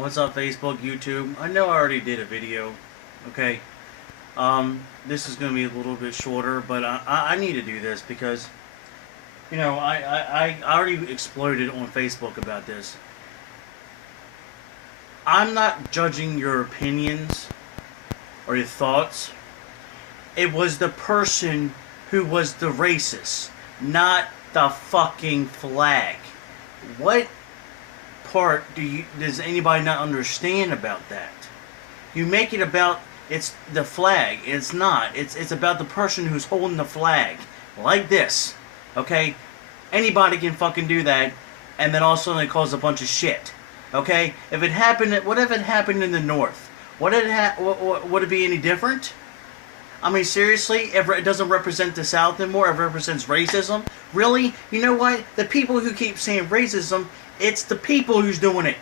What's up, Facebook, YouTube? I know I already did a video, okay? This is going to be a little bit shorter, but I need to do this because, I already exploded on Facebook about this. I'm not judging your opinions or your thoughts. It was the person who was the racist, not the fucking flag. What part does anybody not understand about that? You make it about it's the flag. It's not. It's about the person who's holding the flag like this. Okay? Anybody can fucking do that, and then all of a sudden it causes a bunch of shit. Okay? If it happened, what if it happened in the North? Would it be any different? I mean, seriously, if it doesn't represent the South anymore, if it represents racism, really? You know what? The people who keep saying racism, it's the people who's doing it.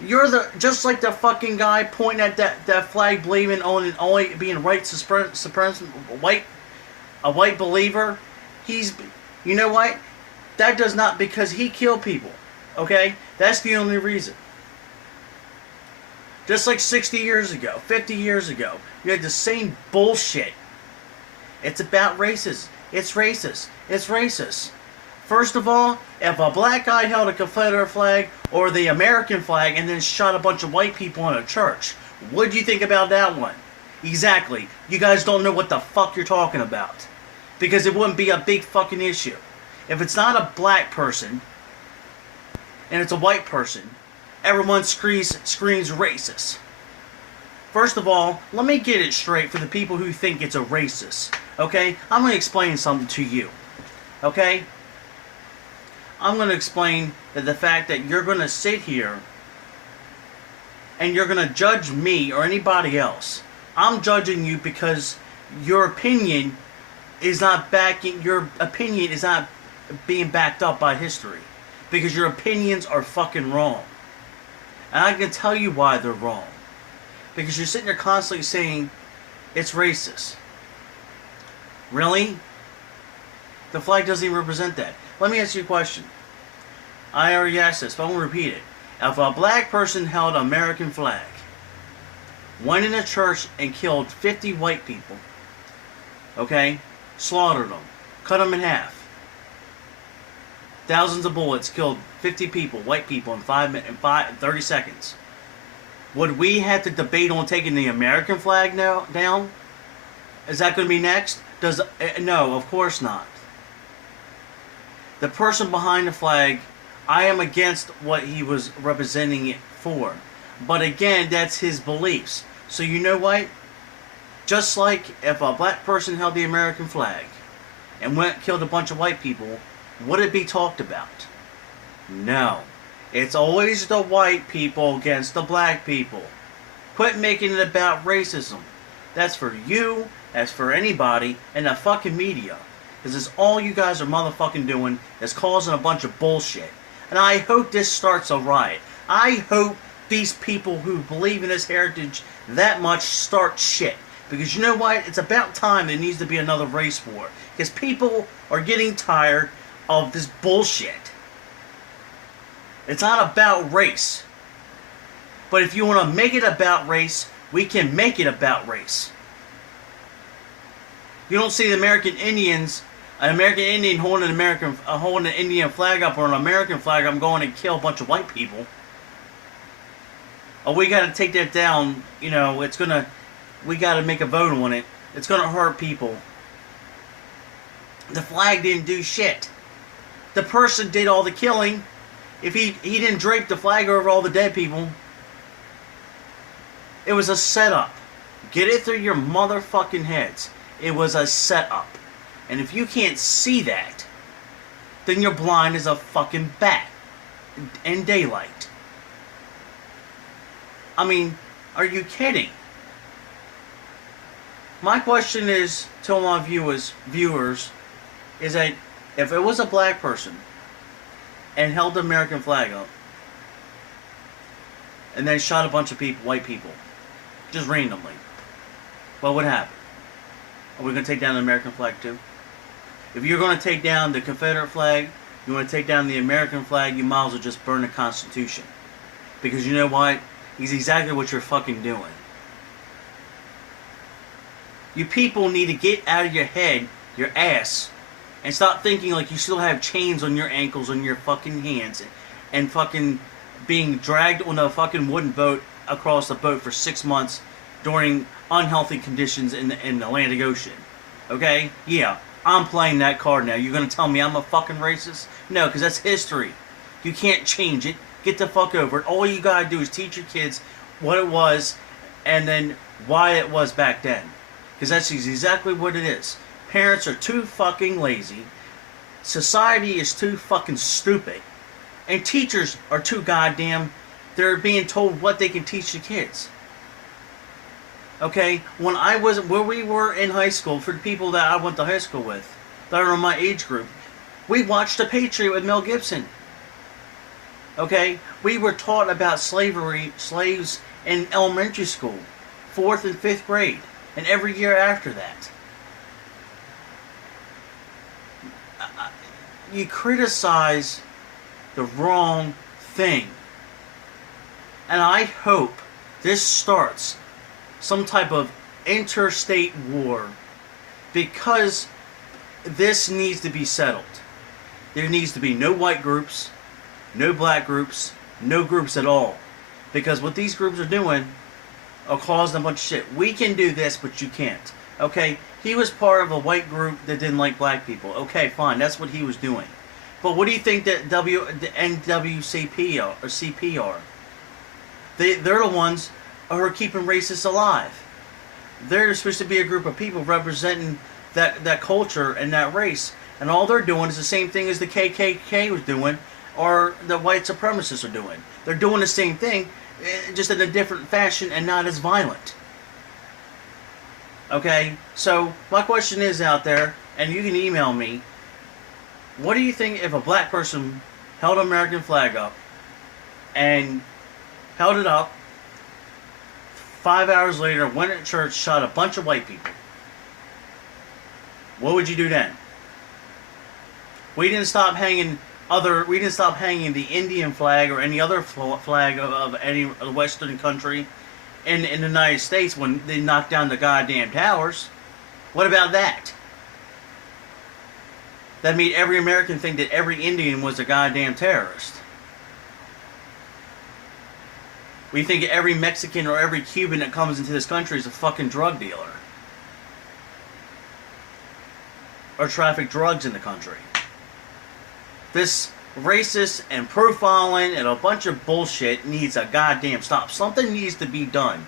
You're just like the fucking guy pointing at that flag, believing on only being white supremacy, a white believer. You know what? That does not, because he killed people. Okay, that's the only reason. Just like 60 years ago, 50 years ago, you had the same bullshit. It's about racism. It's racist. It's racist. First of all, if a black guy held a Confederate flag or the American flag and then shot a bunch of white people in a church, what do you think about that one? Exactly. You guys don't know what the fuck you're talking about. Because it wouldn't be a big fucking issue. If it's not a black person and it's a white person, everyone screams racist. First of all, let me get it straight for the people who think it's a racist. Okay? I'm going to explain something to you. Okay? I'm going to explain that the fact that you're going to sit here and you're going to judge me or anybody else. I'm judging you because your opinion is not being backed up by history. Because your opinions are fucking wrong. And I can tell you why they're wrong. Because you're sitting there constantly saying it's racist. Really? The flag doesn't even represent that. Let me ask you a question. I already asked this, but I won't repeat it. If a black person held an American flag, went in a church and killed 50 white people, okay, slaughtered them, cut them in half, thousands of bullets killed 50 people, white people, in 30 seconds, would we have to debate on taking the American flag down? Is that going to be next? No, of course not. The person behind the flag, I am against what he was representing it for. But again, that's his beliefs. So you know what? Just like if a black person held the American flag and killed a bunch of white people, would it be talked about? No. It's always the white people against the black people. Quit making it about racism. That's for you, that's for anybody, and the fucking media. Because it's all you guys are motherfucking doing is causing a bunch of bullshit. And I hope this starts a riot. I hope these people who believe in this heritage that much start shit. Because you know what? It's about time there needs to be another race war. Because people are getting tired of this bullshit. It's not about race. But if you want to make it about race, we can make it about race. You don't see the American Indians, an American Indian holding an Indian flag up or an American flag up going and kill a bunch of white people. Oh, we got to take that down. You know, we got to make a vote on it. It's gonna hurt people. The flag didn't do shit. The person did all the killing. If he didn't drape the flag over all the dead people, it was a setup. Get it through your motherfucking heads. It was a setup. And if you can't see that, then you're blind as a fucking bat in daylight. I mean, are you kidding? My question is to all my viewers, is that if it was a black person and held the American flag up and then shot a bunch of people, white people, just randomly, what would happen? Are we going to take down the American flag too? If you're going to take down the Confederate flag You want to take down the American flag, you might as well just burn the Constitution. Because you know what? It's exactly what you're fucking doing. You people need to get out of your head, your ass, and stop thinking like you still have chains on your ankles, on your fucking hands, and fucking being dragged on a fucking wooden boat across the boat for 6 months during unhealthy conditions in the Atlantic Ocean. Okay? Yeah, I'm playing that card now. You're gonna tell me I'm a fucking racist? No, because that's history. You can't change it. Get the fuck over it. All you gotta do is teach your kids what it was and then why it was back then. Because that's exactly what it is. Parents are too fucking lazy. Society is too fucking stupid. And teachers are too goddamn... They're being told what they can teach the kids. Okay? Where we were in high school, for the people that I went to high school with, that are in my age group, we watched The Patriot with Mel Gibson. Okay? We were taught about slaves in elementary school, 4th and 5th grade, and every year after that. You criticize the wrong thing. And I hope this starts some type of interstate war, because this needs to be settled. There needs to be no white groups, no black groups, no groups at all. Because what these groups are doing are causing a bunch of shit. We can do this, but you can't. Okay? He was part of a white group that didn't like black people. Okay, fine. That's what he was doing. But what do you think that the NWCP or CP are? They're the ones who are keeping racists alive. They're supposed to be a group of people representing that culture and that race. And all they're doing is the same thing as the KKK was doing, or the white supremacists are doing. They're doing the same thing, just in a different fashion and not as violent. Okay? So, my question is out there, and you can email me, what do you think if a black person held an American flag up and held it up, 5 hours later, went to church, shot a bunch of white people? What would you do then? We didn't stop hanging the Indian flag or any other flag of any Western country in the United States when they knocked down the goddamn towers. What about that? That made every American think that every Indian was a goddamn terrorist. We think every Mexican or every Cuban that comes into this country is a fucking drug dealer. Or traffic drugs in the country. This racist and profiling and a bunch of bullshit needs a goddamn stop. Something needs to be done.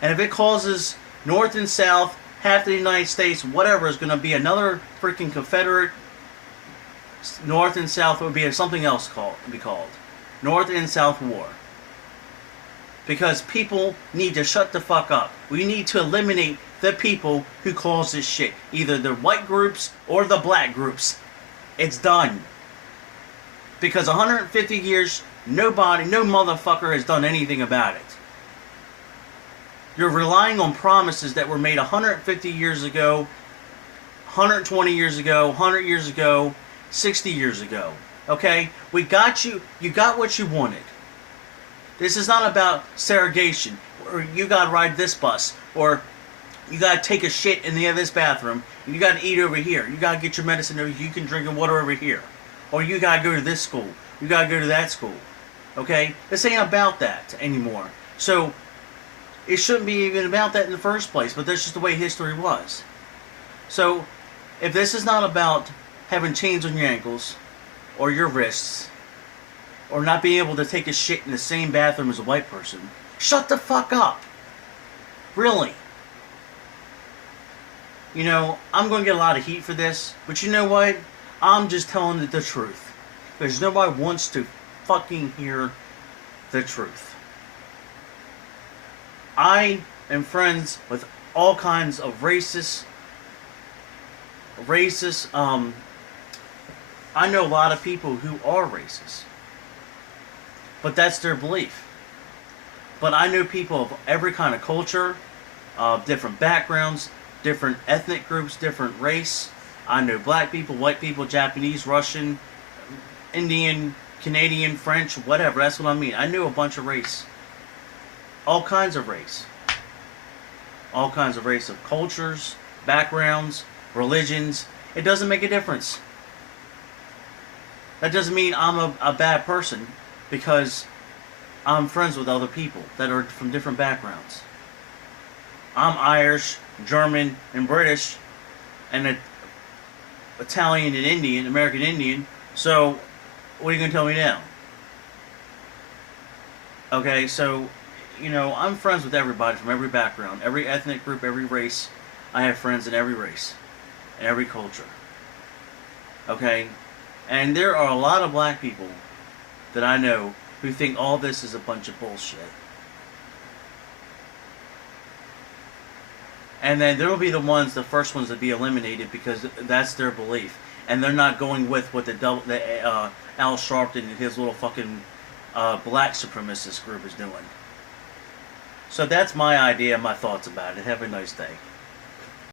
And if it causes North and South, half the United States, whatever, is going to be another freaking Confederate, North and South would be something else called North and South War. Because people need to shut the fuck up. We need to eliminate the people who cause this shit. Either the white groups or the black groups. It's done. Because 150 years, no motherfucker has done anything about it. You're relying on promises that were made 150 years ago, 120 years ago, 100 years ago, 60 years ago. Okay? We got you. You got what you wanted. This is not about segregation, or you gotta ride this bus, or you gotta take a shit in this bathroom, and you gotta eat over here. You gotta get your medicine over here. You can drink water over here. Or you gotta go to this school. You gotta go to that school. Okay? This ain't about that anymore. So, it shouldn't be even about that in the first place, but that's just the way history was. So, if this is not about having chains on your ankles, or your wrists, or not being able to take a shit in the same bathroom as a white person, shut the fuck up. Really. You know, I'm going to get a lot of heat for this, but you know what? I'm just telling the truth. Because nobody wants to fucking hear the truth. I am friends with all kinds of racists. I know a lot of people who are racist. But that's their belief. But I know people of every kind of culture, different backgrounds, different ethnic groups, different race. I know black people, white people, Japanese, Russian, Indian, Canadian, French, whatever. That's what I mean. I knew a bunch of race. All kinds of race. All kinds of race of cultures, backgrounds, religions. It doesn't make a difference. That doesn't mean I'm a bad person because I'm friends with other people that are from different backgrounds. I'm Irish, German, and British, and Italian and Indian, American Indian. So, what are you going to tell me now? Okay, so, I'm friends with everybody from every background, every ethnic group, every race. I have friends in every race, and every culture. Okay? And there are a lot of black people that I know who think all this is a bunch of bullshit. And then there will be the first ones to be eliminated because that's their belief. And they're not going with what Al Sharpton and his little fucking black supremacist group is doing. So that's my idea, my thoughts about it. Have a nice day.